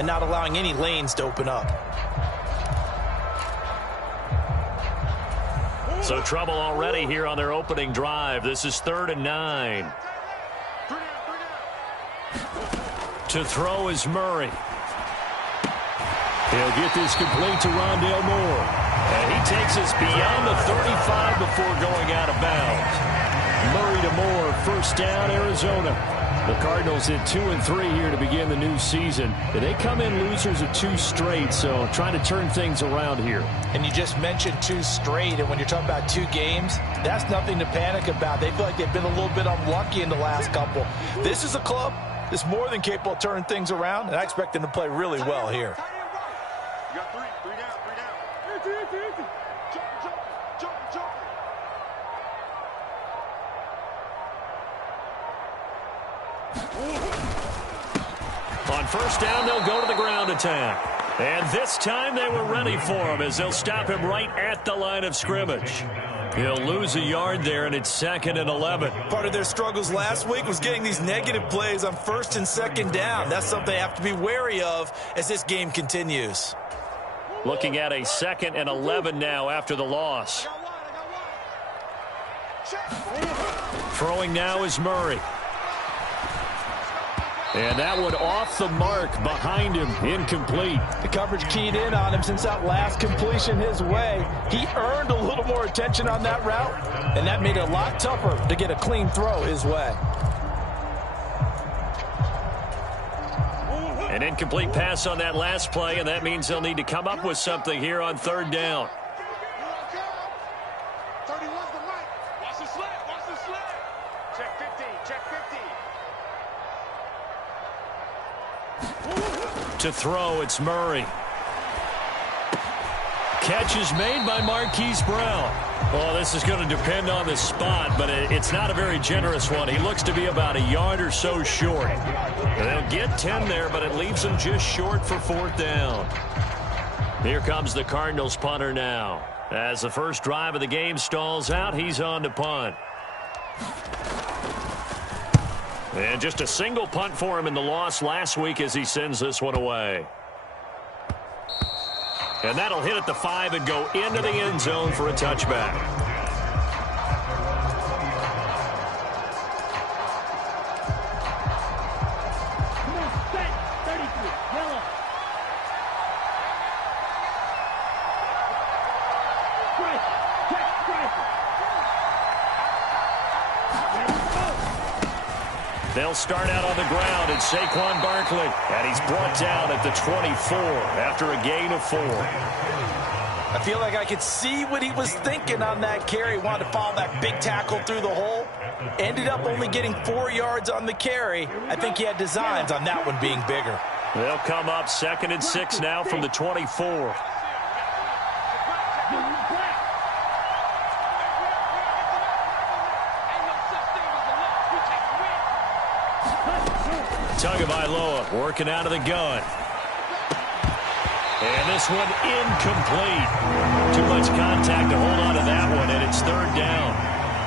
and not allowing any lanes to open up. So trouble already here on their opening drive. This is 3rd and 9. To throw is Murray. He'll get this complete to Rondale Moore. And he takes us beyond the 35 before going out of bounds. Murray to Moore, first down, Arizona. The Cardinals hit 2-3 here to begin the new season. They come in losers of 2 straight, so trying to turn things around here. And you just mentioned 2 straight, and when you're talking about 2 games, that's nothing to panic about. They feel like they've been a little bit unlucky in the last couple. This is a club that's more than capable of turning things around, and I expect them to play really well here. You got 3 down. Jump. On first down, they'll go to the ground attack. And this time they were ready for him as they'll stop him right at the line of scrimmage. He'll lose a yard there, and it's 2nd and 11. Part of their struggles last week was getting these negative plays on 1st and 2nd down. That's something they have to be wary of as this game continues. Looking at a 2nd and 11 now after the loss. Throwing now is Murray. And that one off the mark behind him, incomplete. The coverage keyed in on him since that last completion his way. He earned a little more attention on that route, and that made it a lot tougher to get a clean throw his way. An incomplete pass on that last play, and that means they'll need to come up with something here on 3rd down. 31's the right. Watch the sled. Check 50. To throw, it's Murray. Catch is made by Marquise Brown. Well, this is going to depend on the spot, but it's not a very generous one. He looks to be about a yard or so short. They'll get 10 there, but it leaves them just short for 4th down. Here comes the Cardinals punter now. As the first drive of the game stalls out, he's on to punt. And just a single punt for him in the loss last week as he sends this one away. And that'll hit at the 5 and go into the end zone for a touchback. They'll start out on the ground, and Saquon Barkley. And he's brought down at the 24 after a gain of 4. I feel like I could see what he was thinking on that carry. Wanted to follow that big tackle through the hole. Ended up only getting 4 yards on the carry. I think he had designs on that one being bigger. They'll come up 2nd and 6 now from the 24. Tagovailoa working out of the gun. And this one incomplete. Too much contact to hold on to that one, and it's 3rd down.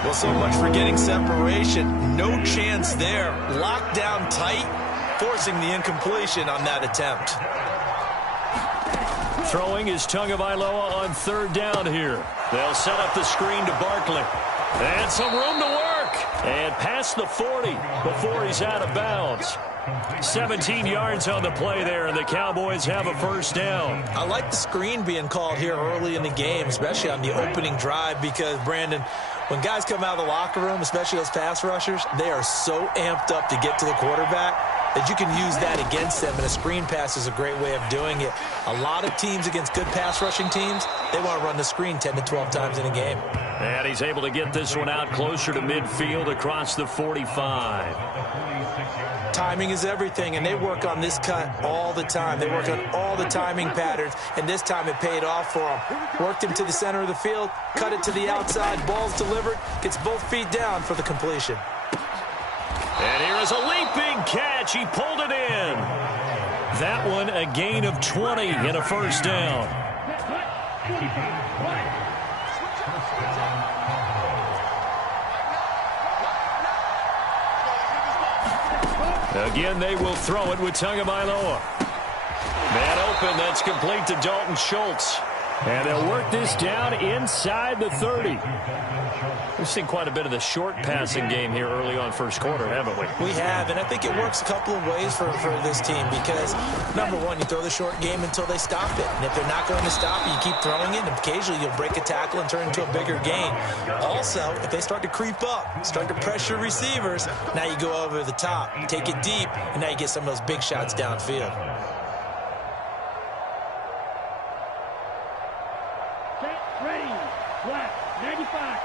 Well, so much for getting separation. No chance there. Locked down tight, forcing the incompletion on that attempt. Throwing is Tagovailoa on 3rd down here. They'll set up the screen to Barkley. And some room to work. And past the 40 before he's out of bounds. 17 yards on the play there, and the Cowboys have a 1st down. I like the screen being called here early in the game, especially on the opening drive, because, Brandon, when guys come out of the locker room, especially those pass rushers, they are so amped up to get to the quarterback that you can use that against them, and a screen pass is a great way of doing it. A lot of teams against good pass rushing teams, they want to run the screen 10 to 12 times in a game. And he's able to get this one out closer to midfield across the 45. Timing is everything, and they work on this cut all the time. They work on all the timing patterns, and this time it paid off for them. Worked him to the center of the field, cut it to the outside, ball's delivered, gets both feet down for the completion. And here is a leaping catch. He pulled it in. That one a gain of 20 and a 1st down. Again, they will throw it with Tagovailoa. open. That's complete to Dalton Schultz. And they'll work this down inside the 30. We've seen quite a bit of the short passing game here early on first quarter, haven't we? We have, and I think it works a couple of ways for this team because, number one, you throw the short game until they stop it. And if they're not going to stop it, you keep throwing it, and occasionally you'll break a tackle and turn it into a bigger gain. Also, if they start to creep up, start to pressure receivers, now you go over the top, take it deep, and now you get some of those big shots downfield. Ready, flat, 95.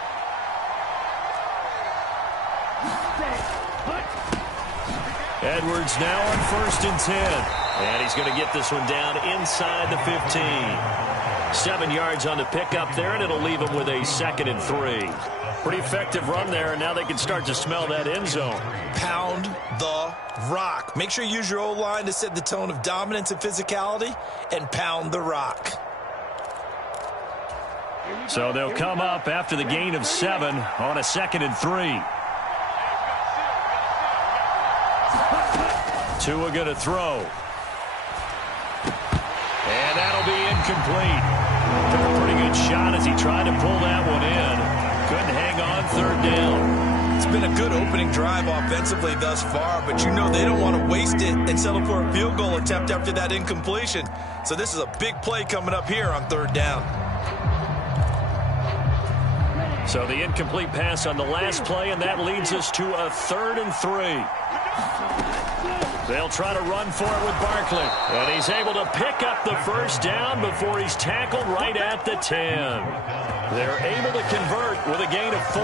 Edwards now on 1st and 10. And he's going to get this one down inside the 15. 7 yards on the pickup there, and it'll leave him with a 2nd and 3. Pretty effective run there, and now they can start to smell that end zone. Pound the rock. Make sure you use your O-line to set the tone of dominance and physicality, and pound the rock. So they'll come up after the gain of 7 on a 2nd and 3. Tua going to throw. And that'll be incomplete. Took a pretty good shot as he tried to pull that one in. Couldn't hang on 3rd down. It's been a good opening drive offensively thus far, but you know they don't want to waste it and settle for a field goal attempt after that incompletion. So this is a big play coming up here on 3rd down. So the incomplete pass on the last play, and that leads us to a 3rd and 3. They'll try to run for it with Barkley. And he's able to pick up the 1st down before he's tackled right at the 10. They're able to convert with a gain of 4.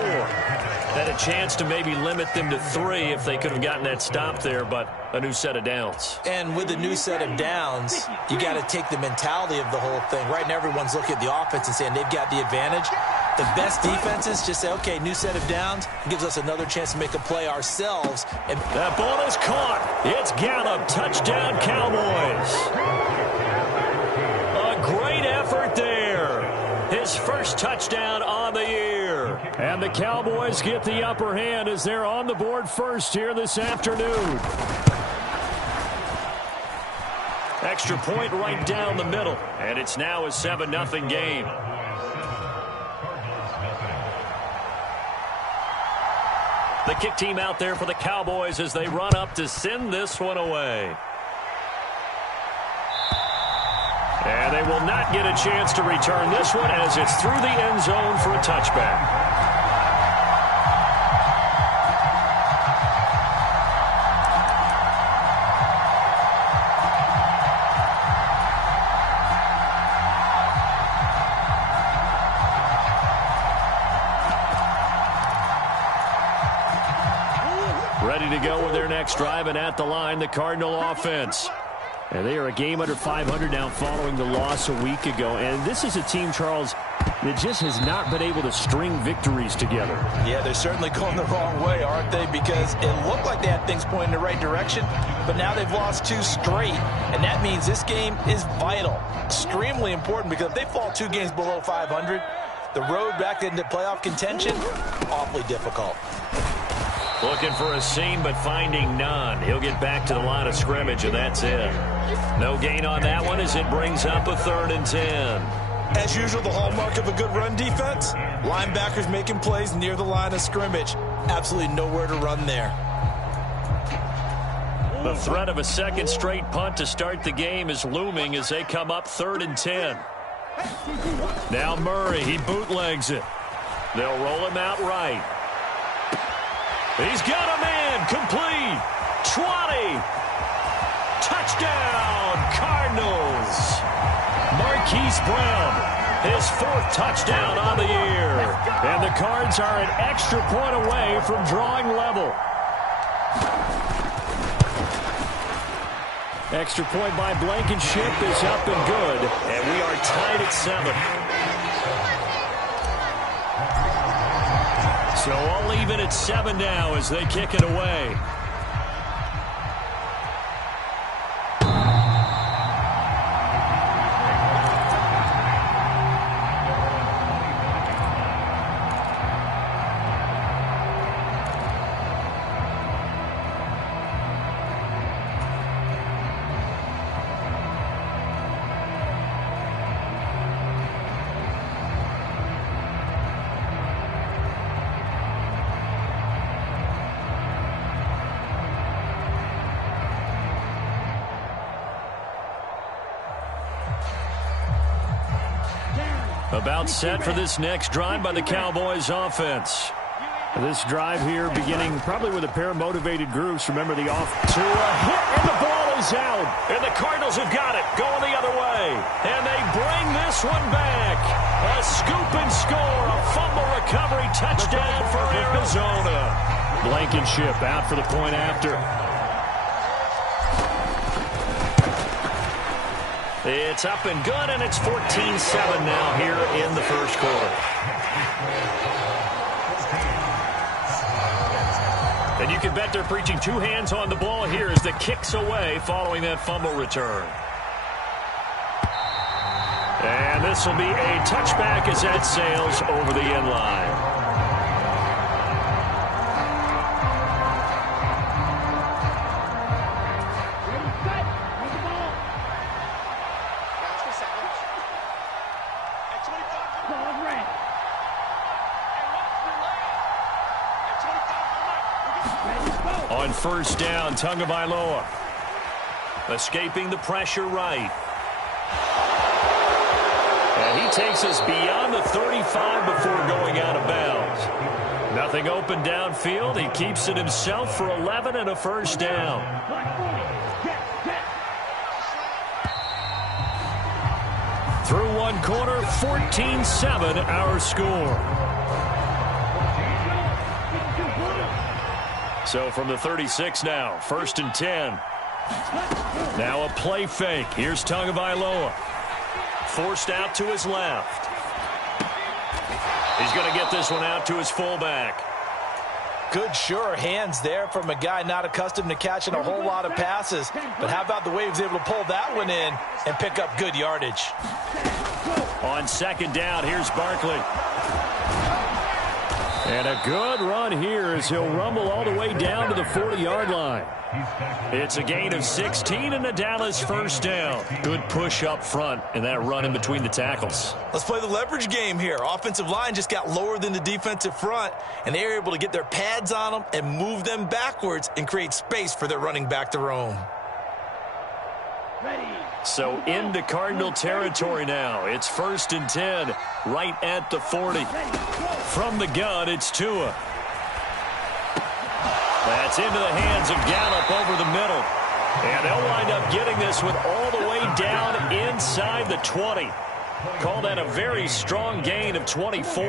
Had a chance to maybe limit them to 3 if they could have gotten that stop there, but a new set of downs. And with a new set of downs, you got to take the mentality of the whole thing. Right now, everyone's looking at the offense and saying they've got the advantage. The best defenses just say, okay, new set of downs, gives us another chance to make a play ourselves. And that ball is caught. It's Gallup. Touchdown, Cowboys. A great effort there. His first touchdown on the year. And the Cowboys get the upper hand as they're on the board first here this afternoon. Extra point right down the middle. And it's now a 7-0 game. The kick team out there for the Cowboys as they run up to send this one away. And they will not get a chance to return this one as it's through the end zone for a touchback. Ready to go with their next drive, and at the line, the Cardinal offense. And they are a game under 500 now following the loss a week ago. And this is a team, Charles, that just has not been able to string victories together. Yeah, they're certainly going the wrong way, aren't they? Because it looked like they had things pointing in the right direction, but now they've lost 2 straight. And that means this game is vital, extremely important, because if they fall 2 games below 500, the road back into playoff contention, awfully difficult. Looking for a seam, but finding none. He'll get back to the line of scrimmage, and that's it. No gain on that one as it brings up a 3rd and 10. As usual, the hallmark of a good run defense, linebackers making plays near the line of scrimmage. Absolutely nowhere to run there. The threat of a 2nd straight punt to start the game is looming as they come up 3rd and 10. Now Murray, he bootlegs it. They'll roll him out right. He's got a man, complete, 20, touchdown, Cardinals. Marquise Brown, his 4th touchdown on the year. And the Cards are an extra point away from drawing level. Extra point by Blankenship is up and good, and we are tied at 7. So I'll leave it at 7 now as they kick it away. About set for this next drive by the Cowboys offense. This drive here beginning probably with a pair of motivated groups. Remember the off to a hit, and the ball is out. And the Cardinals have got it, going the other way. And they bring this one back. A scoop and score, a fumble recovery touchdown for Arizona. Blankenship out for the point after. It's up and good, and it's 14-7 now here in the first quarter. And you can bet they're preaching two hands on the ball here as the kick's away following that fumble return. And this will be a touchback as that sails over the end line. On first down, Tagovailoa escaping the pressure right. And he takes us beyond the 35 before going out of bounds. Nothing open downfield. He keeps it himself for 11 and a first down. Through one quarter, 14-7 our score. So from the 36 now, 1st and 10. Now a play fake. Here's Tagovailoa. Forced out to his left. He's going to get this one out to his fullback. Good, sure hands there from a guy not accustomed to catching a whole lot of passes. But how about the way he was able to pull that one in and pick up good yardage? On second down, here's Barkley. And a good run here as he'll rumble all the way down to the 40-yard line. It's a gain of 16 and a Dallas first down. Good push up front and that run in between the tackles. Let's play the leverage game here. Offensive line just got lower than the defensive front, and they were able to get their pads on them and move them backwards and create space for their running back to roam. So into Cardinal territory now. It's 1st and 10, right at the 40. From the gun, it's Tua. That's into the hands of Gallup over the middle. And they'll wind up getting this one all the way down inside the 20. Call that a very strong gain of 24.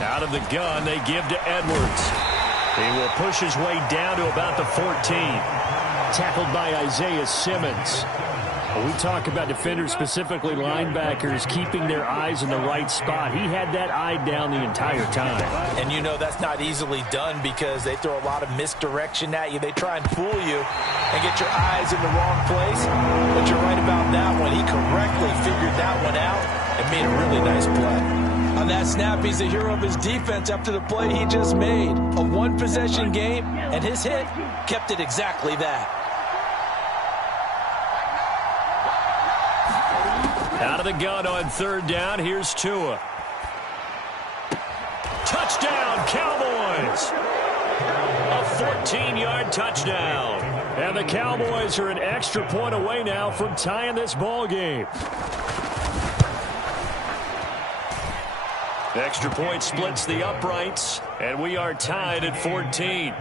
Out of the gun, they give to Edwards. He will push his way down to about the 14. Tackled by Isaiah Simmons. We talk about defenders, specifically linebackers, keeping their eyes in the right spot. He had that eye down the entire time. And you know that's not easily done because they throw a lot of misdirection at you. They try and fool you and get your eyes in the wrong place. But you're right about that one. He correctly figured that one out and made a really nice play. On that snap, he's the hero of his defense after the play he just made. A one-possession game, and his hit kept it exactly that. Out of the gun on third down, here's Tua. Touchdown, Cowboys! A 14-yard touchdown. And the Cowboys are an extra point away now from tying this ball game. Extra point splits the uprights, and we are tied at 14.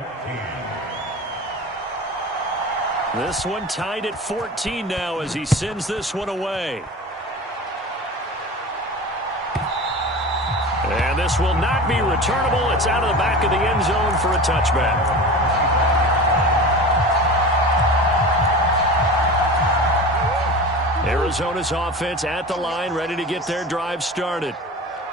This one tied at 14 now as he sends this one away. And this will not be returnable. It's out of the back of the end zone for a touchback. Arizona's offense at the line, ready to get their drive started.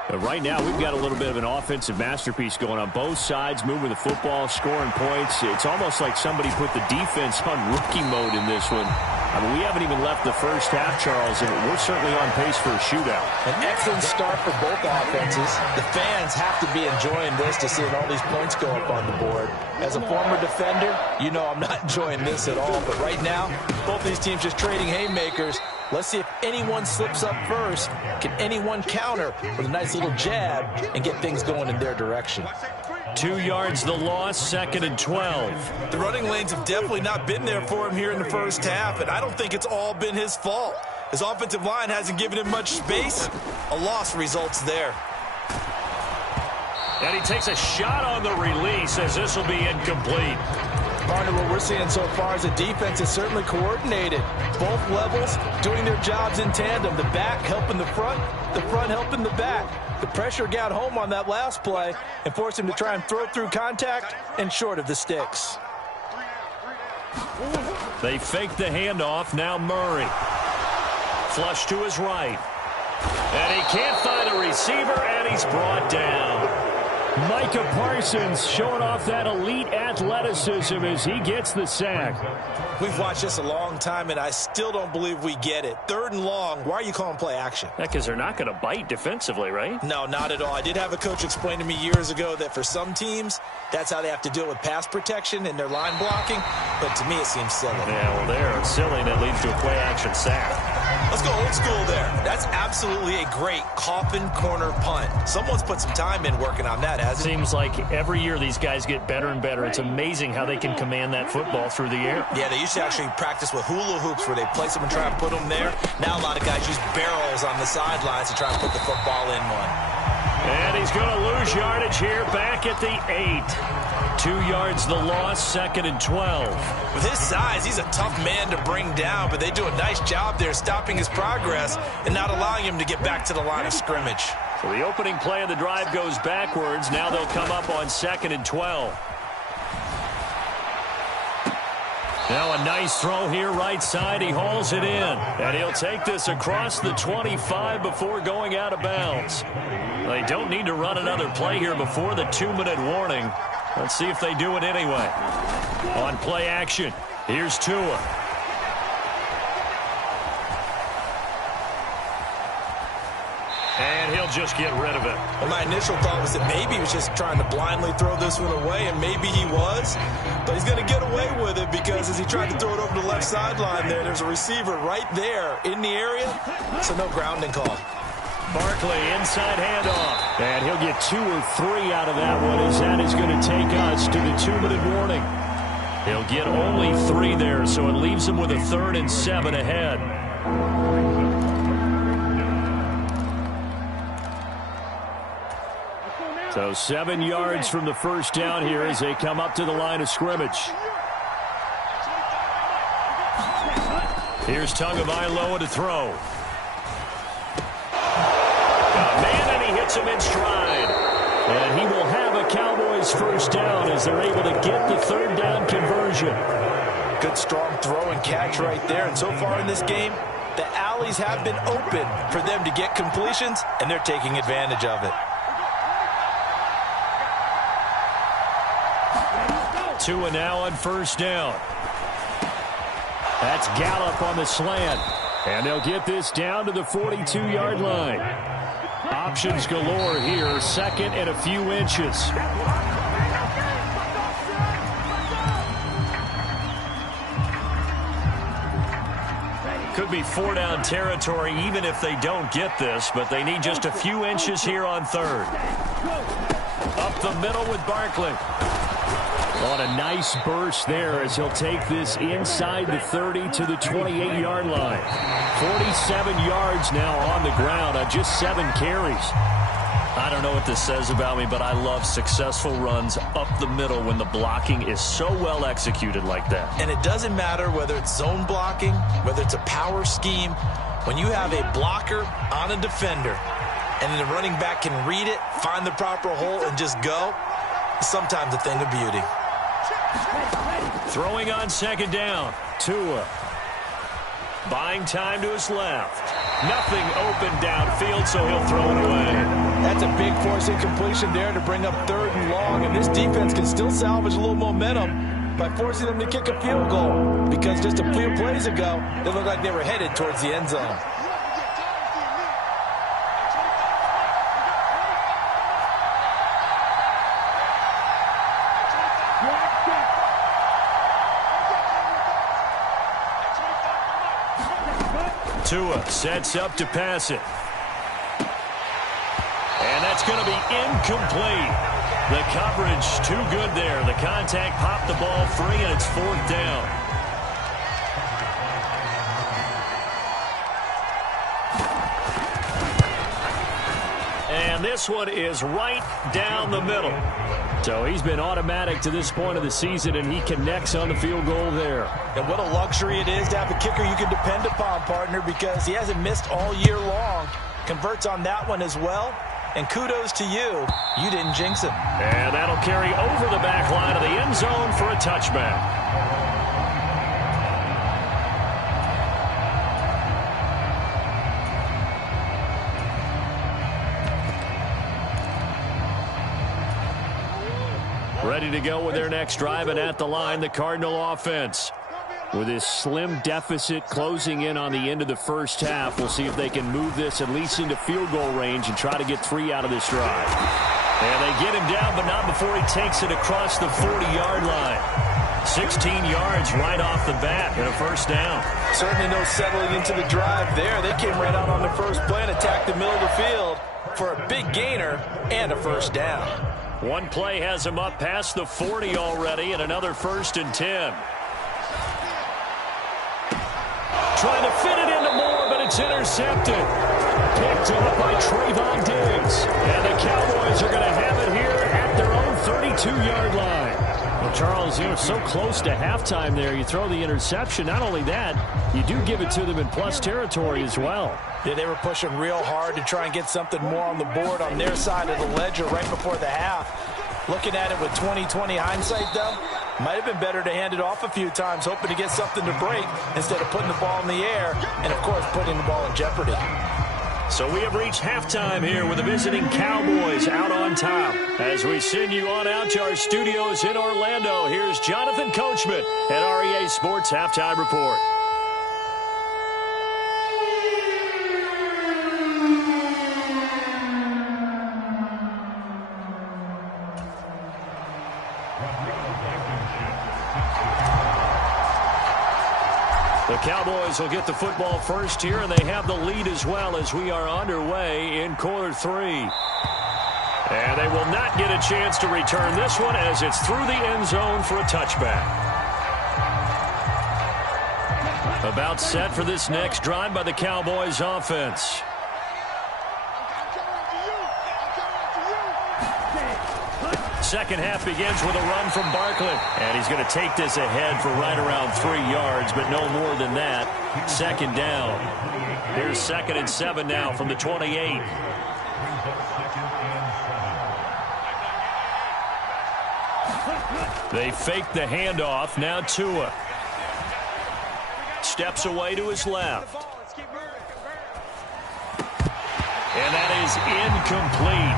But right now, we've got a little bit of an offensive masterpiece going on both sides, moving the football, scoring points. It's almost like somebody put the defense on rookie mode in this one. I mean, we haven't even left the first half, Charles, and we're certainly on pace for a shootout. An excellent start for both offenses. The fans have to be enjoying this to seeing all these points go up on the board. As a former defender, you know I'm not enjoying this at all. But right now, both these teams just trading haymakers. Let's see if anyone slips up first. Can anyone counter with a nice little jab and get things going in their direction? 2 yards the loss, 2nd and 12. The running lanes have definitely not been there for him here in the first half, and I don't think it's all been his fault. His offensive line hasn't given him much space. A loss results there. And he takes a shot on the release as this will be incomplete. Partner, what we're seeing so far is the defense is certainly coordinated. Both levels doing their jobs in tandem. The back helping the front helping the back. The pressure got home on that last play and forced him to try and throw through contact and short of the sticks. They fake the handoff. Now Murray. Flush to his right. And he can't find a receiver, and he's brought down. Micah Parsons showing off that elite athleticism as he gets the sack. We've watched this a long time, and I still don't believe we get it. 3rd and long, why are you calling play action? Because they're not going to bite defensively, right? No, not at all. I did have a coach explain to me years ago that for some teams, that's how they have to deal with pass protection and their line blocking. But to me, it seems silly. Yeah, well, they're silly, and it leads to a play action sack. Let's go old school there. That's absolutely a great coffin corner punt. Someone's put some time in working on that, hasn't it? Seems like every year these guys get better and better. It's amazing how they can command that football through the air. Yeah, they used to actually practice with hula hoops where they place them and try and put them there. Now a lot of guys use barrels on the sidelines to try and put the football in one. And he's going to lose yardage here back at the 8. 2 yards the loss, 2nd and 12. With his size, he's a tough man to bring down, but they do a nice job there stopping his progress and not allowing him to get back to the line of scrimmage. So the opening play of the drive goes backwards. Now they'll come up on 2nd and 12. Now a nice throw here right side. He hauls it in. And he'll take this across the 25 before going out of bounds. They don't need to run another play here before the 2-minute warning. Let's see if they do it anyway. On play action, here's Tua. And he'll just get rid of it. Well, my initial thought was that maybe he was just trying to blindly throw this one away, and maybe he was. But he's going to get away with it because as he tried to throw it over the left sideline there's a receiver right there in the area, so no grounding call. Barkley, inside handoff. And he'll get 2 or 3 out of that one as that is going to take us to the 2-minute warning. He'll get only 3 there, so it leaves him with a 3rd and 7 ahead. So 7 yards from the first down here as they come up to the line of scrimmage. Here's Tagovailoa to throw. Man, and he hits him in stride. And he will have a Cowboys first down as they're able to get the 3rd down conversion. Good strong throw and catch right there. And so far in this game, the alleys have been open for them to get completions, and they're taking advantage of it. Tua now on first down. That's Gallup on the slant. And they'll get this down to the 42-yard line. Options galore here, 2nd and a few inches. Could be 4-down territory even if they don't get this, but they need just a few inches here on 3rd. Up the middle with Barkley. On a nice burst there as he'll take this inside the 30 to the 28-yard line. 47 yards now on the ground on just 7 carries. I don't know what this says about me, but I love successful runs up the middle when the blocking is so well executed like that. And it doesn't matter whether it's zone blocking, whether it's a power scheme. When you have a blocker on a defender and then the running back can read it, find the proper hole, and just go, it's sometimes a thing of beauty. Throwing on 2nd down. Tua. Buying time to his left. Nothing open downfield, so he'll throw it away. That's a big force incompletion there to bring up 3rd and long, and this defense can still salvage a little momentum by forcing them to kick a field goal, because just a few plays ago, they looked like they were headed towards the end zone. Tua sets up to pass it. And that's going to be incomplete. The coverage too good there. The contact popped the ball free, and it's 4th down. And this one is right down the middle. So he's been automatic to this point of the season, and he connects on the field goal there. And what a luxury it is to have a kicker you can depend upon, partner, because he hasn't missed all year long. Converts on that one as well. And kudos to you. You didn't jinx him. And that'll carry over the back line of the end zone for a touchback. Ready to go with their next drive, and at the line, the Cardinal offense. With this slim deficit closing in on the end of the first half, we'll see if they can move this at least into field goal range and try to get 3 out of this drive. And they get him down, but not before he takes it across the 40-yard line. 16 yards right off the bat and a first down. Certainly no settling into the drive there. They came right out on the first play and attacked the middle of the field for a big gainer and a first down. One play has him up past the 40 already, and another 1st and 10. Trying to fit it into Moore, but it's intercepted. Picked up by Trayvon Diggs. And the Cowboys are going to have it here at their own 32-yard line. Well, Charles, you know, so close to halftime there. You throw the interception. Not only that, you do give it to them in plus territory as well. Yeah, they were pushing real hard to try and get something more on the board on their side of the ledger right before the half. Looking at it with 20/20 hindsight, though, might have been better to hand it off a few times, hoping to get something to break instead of putting the ball in the air and, of course, putting the ball in jeopardy. So we have reached halftime here with the visiting Cowboys out on top. As we send you on out to our studios in Orlando, here's Jonathan Coachman at REA Sports Halftime Report. The Cowboys will get the football first here, and they have the lead as well as we are underway in quarter 3. And they will not get a chance to return this one as it's through the end zone for a touchback. About set for this next drive by the Cowboys offense. Second half begins with a run from Barkley. And he's going to take this ahead for right around 3 yards, but no more than that. Second down. Here's 2nd and 7 now from the 28. They fake the handoff. Now Tua. Steps away to his left. And that is incomplete.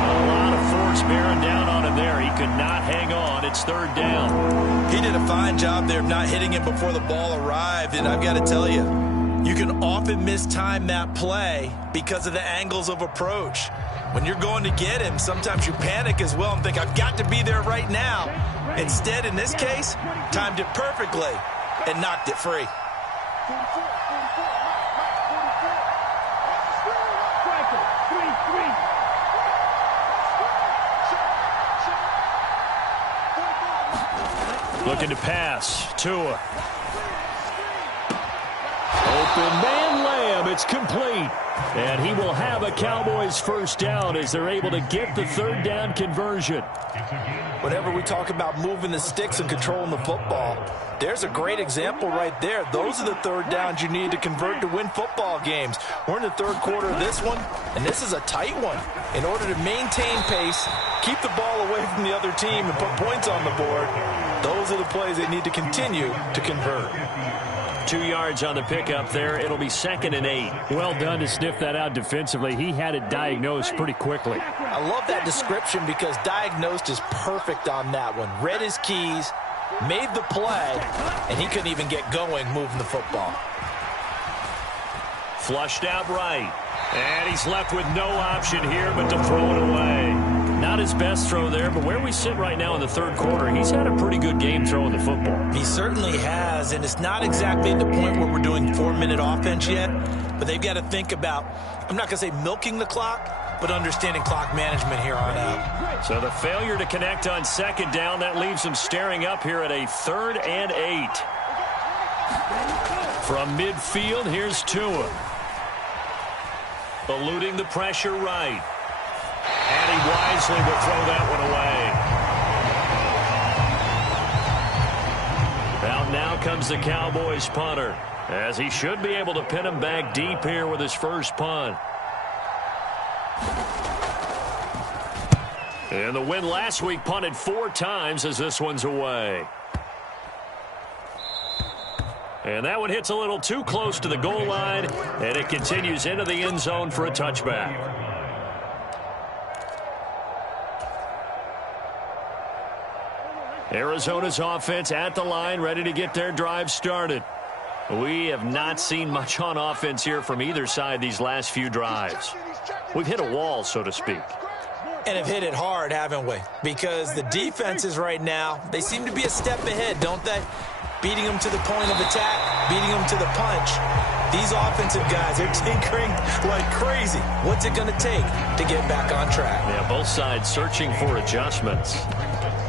A lot of force bearing down on him there. He could not hang on. It's 3rd down. He did a fine job there of not hitting him before the ball arrived. And I've got to tell you, you can often mistime that play because of the angles of approach. When you're going to get him, sometimes you panic as well and think, I've got to be there right now. Instead, in this case, timed it perfectly and knocked it free. Looking to pass. Tua. Open man Lamb. It's complete. And he will have a Cowboys first down as they're able to get the 3rd down conversion. Whenever we talk about moving the sticks and controlling the football, there's a great example right there. Those are the 3rd downs you need to convert to win football games. We're in the 3rd quarter of this one, and this is a tight one. In order to maintain pace, keep the ball away from the other team, and put points on the board, those are the plays they need to continue to convert. 2 yards on the pickup there. It'll be 2nd and 8. Well done to sniff that out defensively. He had it diagnosed pretty quickly. I love that description because diagnosed is perfect on that one. Read his keys, made the play, and he couldn't even get going moving the football. Flushed out right. And he's left with no option here but to throw it away. Not his best throw there, but where we sit right now in the 3rd quarter, he's had a pretty good game throwing the football. He certainly has, and it's not exactly at the point where we're doing 4-minute offense yet, but they've got to think about, I'm not going to say milking the clock, but understanding clock management here on out. So the failure to connect on second down, that leaves them staring up here at a 3rd and 8. From midfield, here's Tua. Eluding the pressure right. And he wisely will throw that one away. Out now comes the Cowboys punter, as he should be able to pin him back deep here with his first punt. And the win last week punted 4 times as this one's away. And that one hits a little too close to the goal line, and it continues into the end zone for a touchback. Arizona's offense at the line, ready to get their drive started. We have not seen much on offense here from either side these last few drives. We've hit a wall, so to speak. And have hit it hard, haven't we? Because the defenses right now, they seem to be a step ahead, don't they? Beating them to the point of attack, beating them to the punch. These offensive guys are tinkering like crazy. What's it going to take to get back on track? Yeah, both sides searching for adjustments.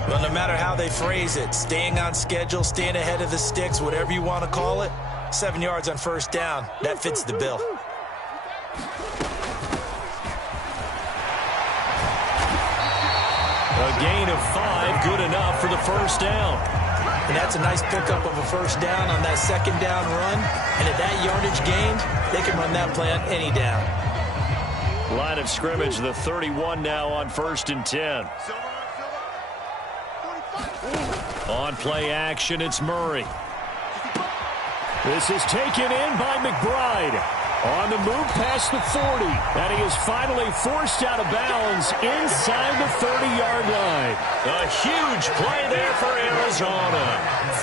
Well, no matter how they phrase it, staying on schedule, staying ahead of the sticks, whatever you want to call it, 7 yards on first down, that fits the bill. A gain of 5, good enough for the first down. And that's a nice pickup of a first down on that second down run. And at that yardage gained, they can run that play on any down. Line of scrimmage, the 31 now on 1st and 10. On play action, it's Murray. This is taken in by McBride. On the move past the 40. And he is finally forced out of bounds inside the 30-yard line. A huge play there for Arizona.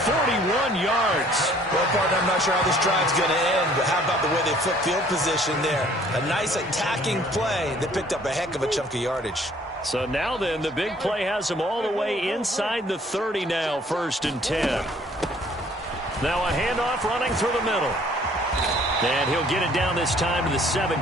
41 yards. Well, partner, I'm not sure how this drive's going to end, but how about the way they flip field position there? A nice attacking play that picked up a heck of a chunk of yardage. So now then, the big play has him all the way inside the 30 now, 1st and 10. Now a handoff running through the middle. And he'll get it down this time to the 17.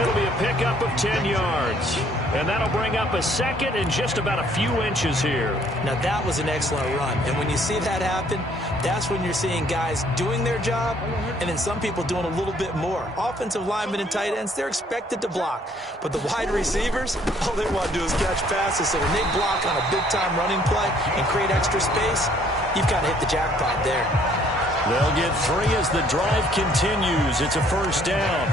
It'll be a pickup of 10 yards. And that'll bring up a second and just about a few inches here. Now that was an excellent run. And when you see that happen, that's when you're seeing guys doing their job and then some people doing a little bit more. Offensive linemen and tight ends, they're expected to block. But the wide receivers, all they want to do is catch passes. So when they block on a big-time running play and create extra space, you've got to hit the jackpot there. They'll get 3 as the drive continues. It's a first down.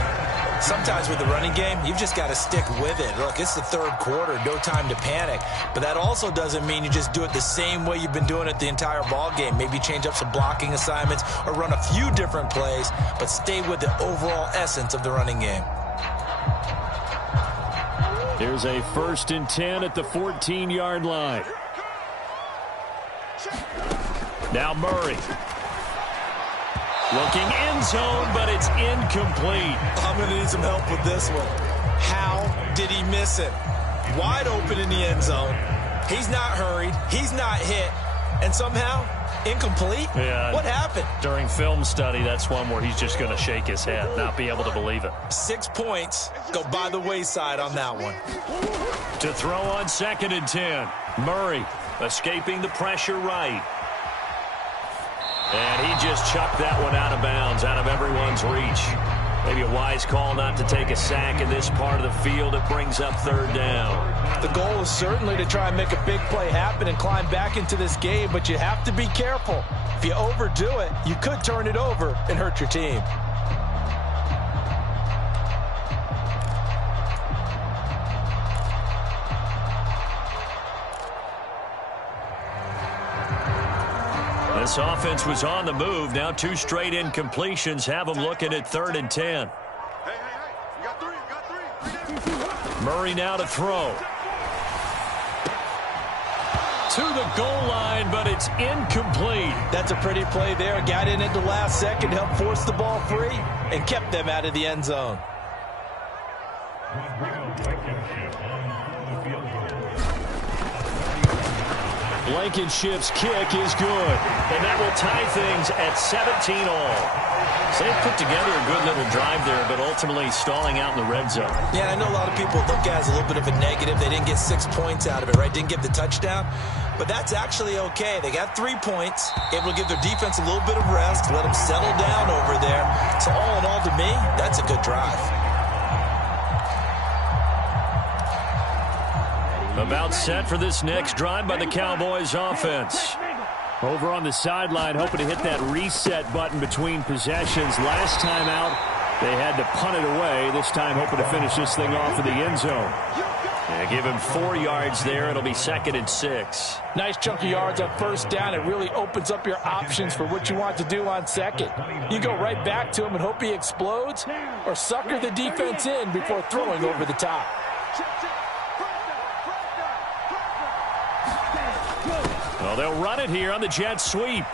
Sometimes with the running game, you've just got to stick with it. Look, it's the 3rd quarter, no time to panic. But that also doesn't mean you just do it the same way you've been doing it the entire ball game. Maybe change up some blocking assignments or run a few different plays, but stay with the overall essence of the running game. Here's a 1st and 10 at the 14-yard line. Now Murray. Looking end zone, but it's incomplete. I'm going to need some help with this one. How did he miss it? Wide open in the end zone. He's not hurried. He's not hit. And somehow, incomplete? Yeah. What happened? During film study, that's one where he's just going to shake his head, not be able to believe it. 6 points go by the wayside on that one. To throw on 2nd and 10. Murray escaping the pressure right. And he just chucked that one out of bounds, out of everyone's reach. Maybe a wise call not to take a sack in this part of the field. It brings up 3rd down. The goal is certainly to try and make a big play happen and climb back into this game, but you have to be careful. If you overdo it, you could turn it over and hurt your team. This offense was on the move. Now 2 straight incompletions have them looking at 3rd and 10. Hey, you got 3, you got 3. Murray now to throw. To the goal line, but it's incomplete. That's a pretty play there. Got in at the last second, helped force the ball free, and kept them out of the end zone. Blankenship's kick is good. And that will tie things at 17 all. So they put together a good little drive there, but ultimately stalling out in the red zone. Yeah, I know a lot of people look at it as a little bit of a negative. They didn't get 6 points out of it, right? Didn't get the touchdown. But that's actually okay. They got 3 points, able to give their defense a little bit of rest, let them settle down over there. So all in all, to me, that's a good drive. About set for this next drive by the Cowboys offense. Over on the sideline, hoping to hit that reset button between possessions. Last time out, they had to punt it away. This time, hoping to finish this thing off in the end zone. Yeah, give him 4 yards there. It'll be 2nd and 6. Nice chunk of yards on first down. It really opens up your options for what you want to do on second. You go right back to him and hope he explodes, or sucker the defense in before throwing over the top. Well, they'll run it here on the jet sweep.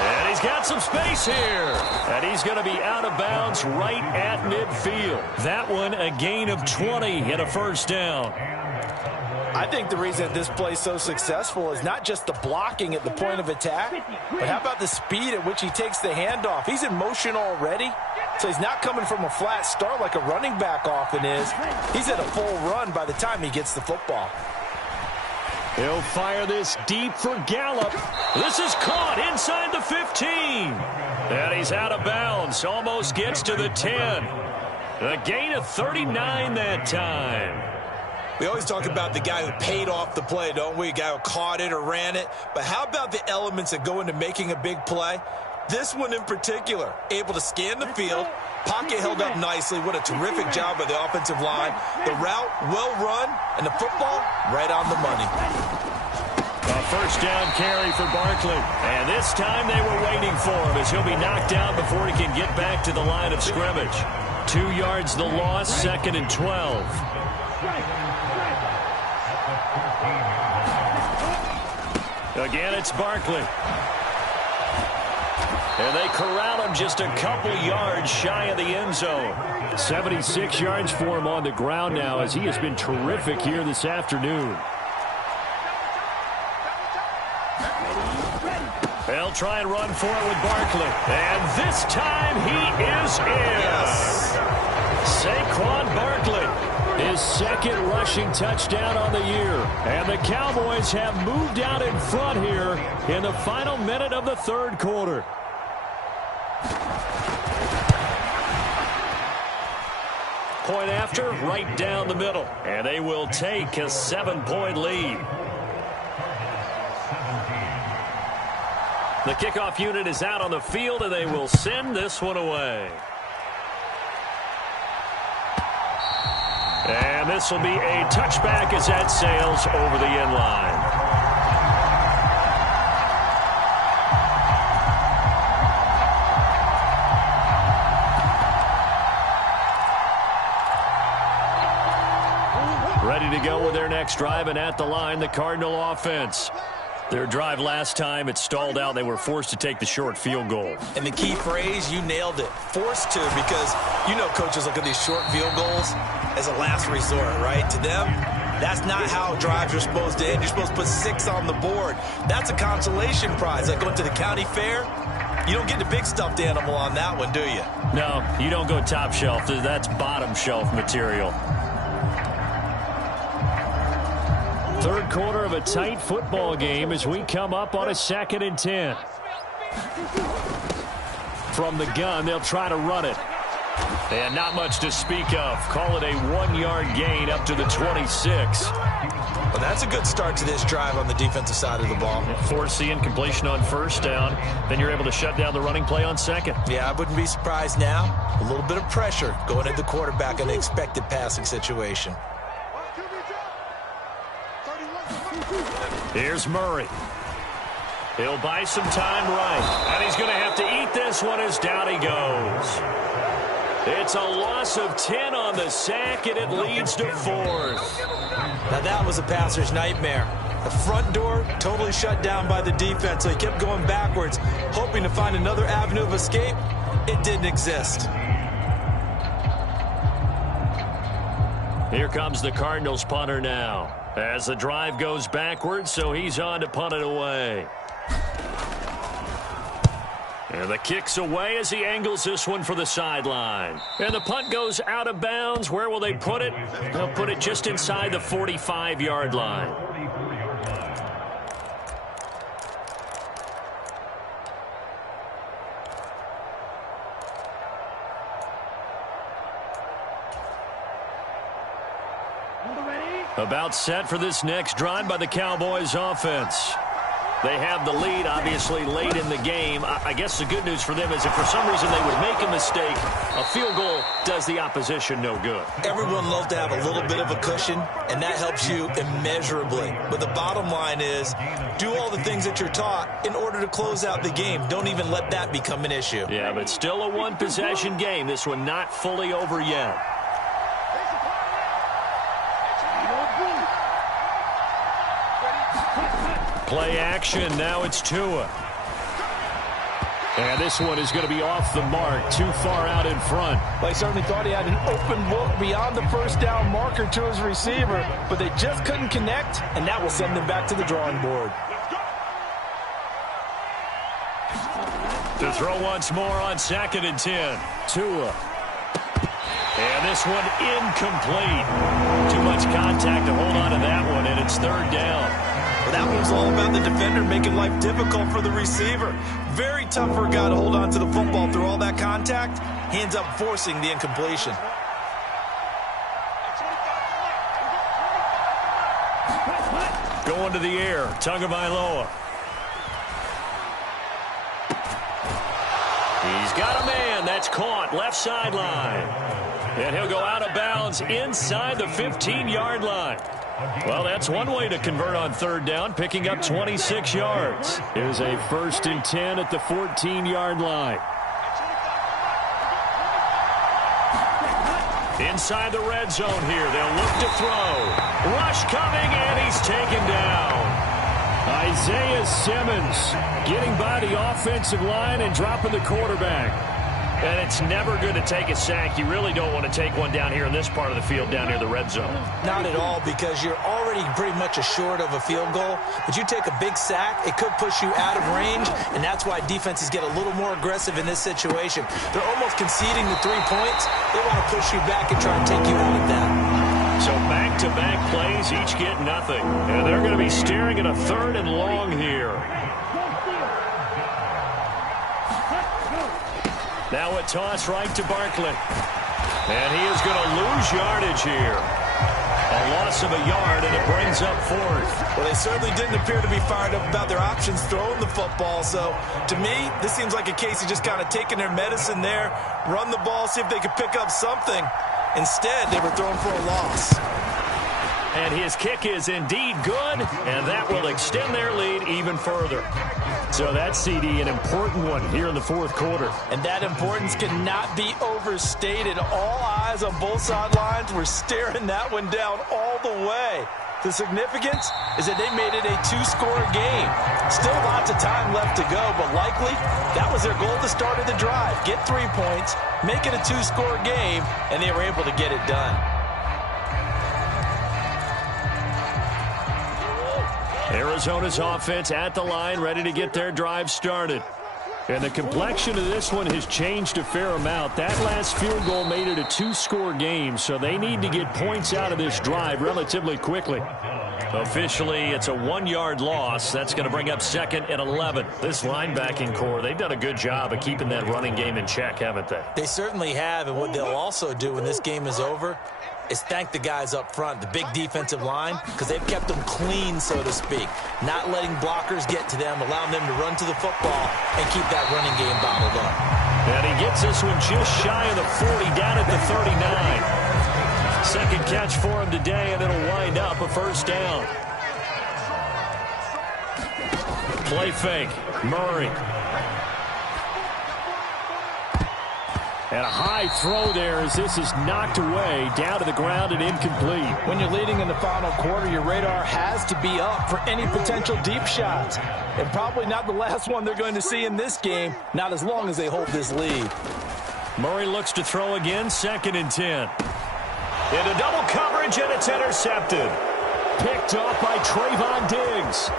And he's got some space here. And he's going to be out of bounds right at midfield. That one a gain of 20 and a first down. I think the reason this play is so successful is not just the blocking at the point of attack, but how about the speed at which he takes the handoff? He's in motion already, so he's not coming from a flat start like a running back often is. He's at a full run by the time he gets the football. He'll fire this deep for Gallup. This is caught inside the 15. And he's out of bounds. Almost gets to the 10. A gain of 39 that time. We always talk about the guy who paid off the play, don't we? A guy who caught it or ran it. But how about the elements that go into making a big play? This one in particular, able to scan the field, pocket held up nicely. What a terrific job by the offensive line. The route, well run, and the football, right on the money. A first down carry for Barkley. And this time they were waiting for him as he'll be knocked down before he can get back to the line of scrimmage. 2 yards the loss, 2nd and 12. Again, it's Barkley. And they corral him just a couple yards shy of the end zone. 76 yards for him on the ground now as he has been terrific here this afternoon. They'll try and run for it with Barkley. And this time he is in. Yes. Saquon Barkley. His 2nd rushing touchdown on the year. And the Cowboys have moved out in front here in the final minute of the 3rd quarter. Point after, right down the middle. And they will take a 7-point lead. The kickoff unit is out on the field, and they will send this one away. And this will be a touchback as that sails over the end line. Ready to go with their next drive, and at the line, the Cardinal offense. Their drive last time, it stalled out. They were forced to take the short field goal. And the key phrase, you nailed it. Forced to, because you know coaches look at these short field goals as a last resort, right? To them, that's not how drives are supposed to end. You're supposed to put 6 on the board. That's a consolation prize. Like going to the county fair, you don't get the big stuffed animal on that one, do you? No, you don't go top shelf. That's bottom shelf material. 3rd quarter of a tight football game as we come up on a 2nd and 10. From the gun, they'll try to run it. And not much to speak of. Call it a 1-yard gain up to the 26. Well, that's a good start to this drive on the defensive side of the ball. Force the incompletion on first down. Then you're able to shut down the running play on 2nd. Yeah, I wouldn't be surprised now. A little bit of pressure going at the quarterback in the expected passing situation. Here's Murray. He'll buy some time right. And he's going to have to eat this one as down he goes. It's a loss of 10 on the sack, and it leads to 4th. Now that was a passer's nightmare. The front door totally shut down by the defense, so he kept going backwards, hoping to find another avenue of escape. It didn't exist. Here comes the Cardinals punter now. As the drive goes backwards, so he's on to punt it away. And the kick's away as he angles this one for the sideline. And the punt goes out of bounds. Where will they put it? They'll put it just inside the 45-yard line. About set for this next drive by the Cowboys offense. They have the lead, obviously, late in the game. I guess the good news for them is if for some reason they would make a mistake, a field goal does the opposition no good. Everyone loves to have a little bit of a cushion, and that helps you immeasurably. But the bottom line is, do all the things that you're taught in order to close out the game. Don't even let that become an issue. Yeah, but still a one-possession game. This one not fully over yet. Play action. Now it's Tua. And this one is going to be off the mark, too far out in front. Well, he certainly thought he had an open look beyond the first down marker to his receiver, but they just couldn't connect, and that will send them back to the drawing board. To throw once more on 2nd and 10. Tua. And this one incomplete. Too much contact to hold on to that one, and it's 3rd down. Well, that one's all about the defender making life difficult for the receiver. Very tough for a guy to hold on to the football through all that contact. He ends up forcing the incompletion. Going to the air. Tagovailoa. He's got a man. That's caught. Left sideline. And he'll go out of bounds inside the 15-yard line. Well, that's one way to convert on 3rd down, picking up 26 yards. Here's a 1st and 10 at the 14-yard line. Inside the red zone here. They'll look to throw. Rush coming, and he's taken down. Isaiah Simmons getting by the offensive line and dropping the quarterback. And it's never good to take a sack. You really don't want to take one down here in this part of the field, down near the red zone. Not at all, because you're already pretty much assured of a field goal. But you take a big sack, it could push you out of range, and that's why defenses get a little more aggressive in this situation. They're almost conceding the 3 points. They want to push you back and try and take you out of that. So back-to-back plays, each get nothing. And they're going to be staring at a 3rd and long here. Now a toss right to Barkley. And he is going to lose yardage here. A loss of a yard, and it brings up 4th. Well, they certainly didn't appear to be fired up about their options throwing the football. So, to me, this seems like a case of just kind of taking their medicine there, run the ball, see if they could pick up something. Instead, they were throwing for a loss. And his kick is indeed good, and that will extend their lead even further. So that's, CD, an important one here in the 4th quarter. And that importance cannot be overstated. All eyes on both sidelines were staring that one down all the way. The significance is that they made it a 2-score game. Still lots of time left to go, but likely that was their goal at the start of the drive. Get 3 points, make it a 2-score game, and they were able to get it done. Arizona's offense at the line, ready to get their drive started. And the complexion of this one has changed a fair amount. That last field goal made it a 2-score game, so they need to get points out of this drive relatively quickly. Officially, it's a 1-yard loss. That's going to bring up 2nd and 11. This linebacking core, they've done a good job of keeping that running game in check, haven't they? They certainly have, and what they'll also do when this game is over is thank the guys up front, the big defensive line, because they've kept them clean, so to speak. Not letting blockers get to them, allowing them to run to the football and keep that running game bottled up. And he gets this one just shy of the 40, down at the 39. Second catch for him today, and it'll wind up a 1st down. Play fake. Murray. And a high throw there as this is knocked away, down to the ground and incomplete. When you're leading in the final quarter, your radar has to be up for any potential deep shots. And probably not the last one they're going to see in this game, not as long as they hold this lead. Murray looks to throw again, 2nd and 10. Into double coverage, and it's intercepted. picked off by Trayvon Diggs.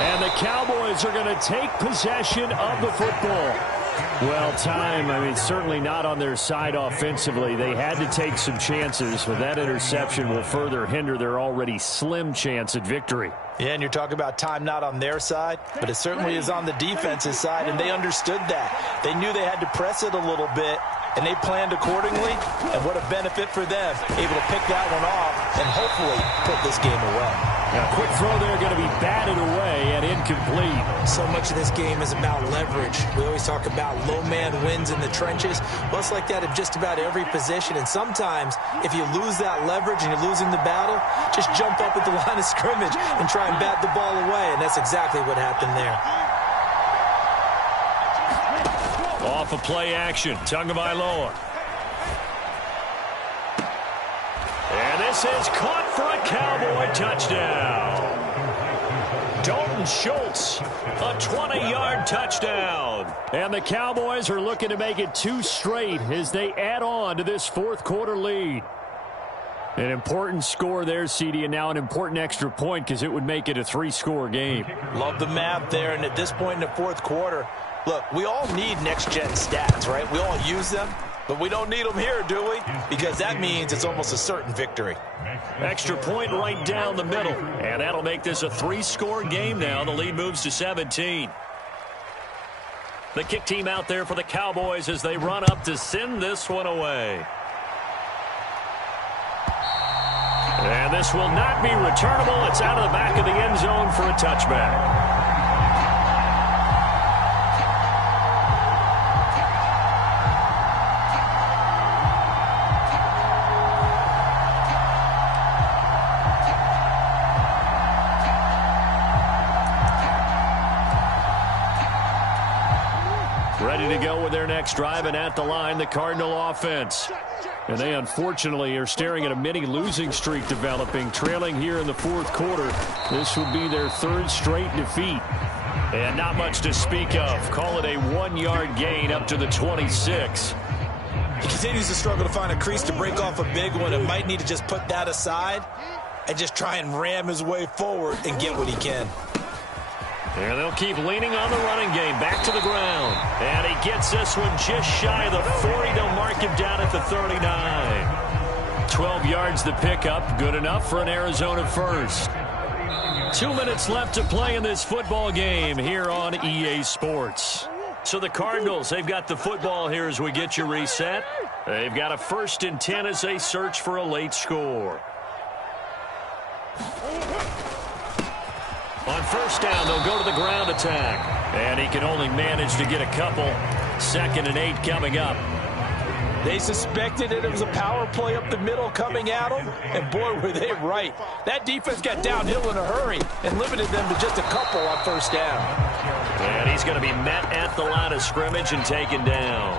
And the Cowboys are going to take possession of the football. Well, time, certainly not on their side offensively. They had to take some chances, but that interception will further hinder their already slim chance at victory. Yeah, and you're talking about time not on their side, but it certainly is on the defense's side, and they understood that. They knew they had to press it a little bit, and they planned accordingly, and what a benefit for them, able to pick that one off and hopefully put this game away. Now, quick throw there, going to be batted away and incomplete. So much of this game is about leverage. We always talk about low man wins in the trenches. Well, it's like that in just about every position. And sometimes, if you lose that leverage and you're losing the battle, just jump up at the line of scrimmage and try and bat the ball away. And that's exactly what happened there. Off of play action, Tagovailoa. And this is caught for a Cowboy touchdown. Dalton Schultz, a 20-yard touchdown. And the Cowboys are looking to make it 2 straight as they add on to this fourth-quarter lead. An important score there, CD, and now an important extra point because it would make it a 3-score game. Love the math there, and at this point in the fourth quarter, look, we all need next-gen stats, right? We all use them. But we don't need them here, do we? Because that means it's almost a certain victory. Extra point right down the middle. And that'll make this a 3-score game now. The lead moves to 17. The kick team out there for the Cowboys as they run up to send this one away. And this will not be returnable. It's out of the back of the end zone for a touchback. Ready to go with their next drive, and at the line, the Cardinal offense. And they unfortunately are staring at a mini losing streak developing, trailing here in the fourth quarter. This will be their 3rd straight defeat. And not much to speak of. Call it a 1-yard gain up to the 26. He continues to struggle to find a crease to break off a big one and might need to just put that aside and just try and ram his way forward and get what he can. And they'll keep leaning on the running game. Back to the ground. And he gets this one just shy of the 40. They'll mark him down at the 39. 12 yards to pick up. Good enough for an Arizona first. 2 minutes left to play in this football game here on EA Sports. So the Cardinals, they've got the football here as we get you reset. They've got a 1st and 10 as they search for a late score. On first down, they'll go to the ground attack. And he can only manage to get a couple. 2nd and 8 coming up. They suspected it was a power play up the middle coming at them, and boy, were they right. That defense got downhill in a hurry and limited them to just a couple on first down. And he's going to be met at the line of scrimmage and taken down.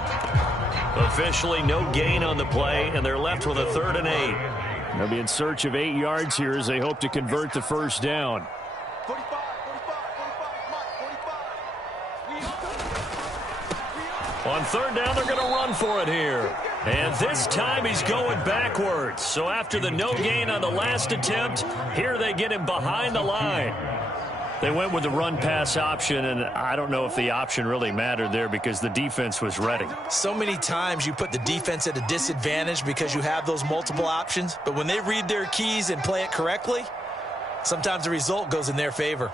Officially no gain on the play, and they're left with a 3rd and 8. They'll be in search of 8 yards here as they hope to convert the first down. 45, 45, 45, Mark, 45. On 3rd down, they're going to run for it here. And this time he's going backwards. So after the no gain on the last attempt, here they get him behind the line. They went with the run-pass option, and I don't know if the option really mattered there because the defense was ready. So many times you put the defense at a disadvantage because you have those multiple options, but when they read their keys and play it correctly, sometimes the result goes in their favor.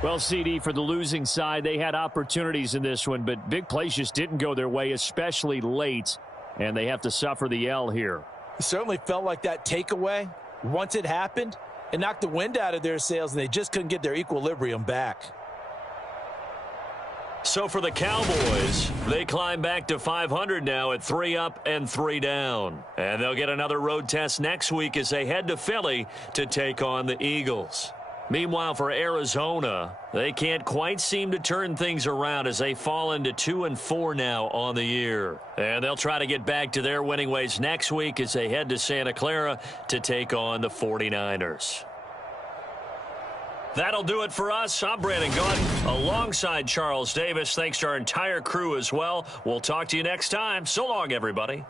Well, CD, for the losing side, they had opportunities in this one, but big plays just didn't go their way, especially late, and they have to suffer the L here. It certainly felt like that takeaway, once it happened, it knocked the wind out of their sails, and they just couldn't get their equilibrium back. So for the Cowboys, they climb back to 500 now at 3 up and 3 down. And they'll get another road test next week as they head to Philly to take on the Eagles. Meanwhile, for Arizona, they can't quite seem to turn things around as they fall into 2-4 now on the year. And they'll try to get back to their winning ways next week as they head to Santa Clara to take on the 49ers. That'll do it for us. I'm Brandon Gaudin alongside Charles Davis. Thanks to our entire crew as well. We'll talk to you next time. So long, everybody.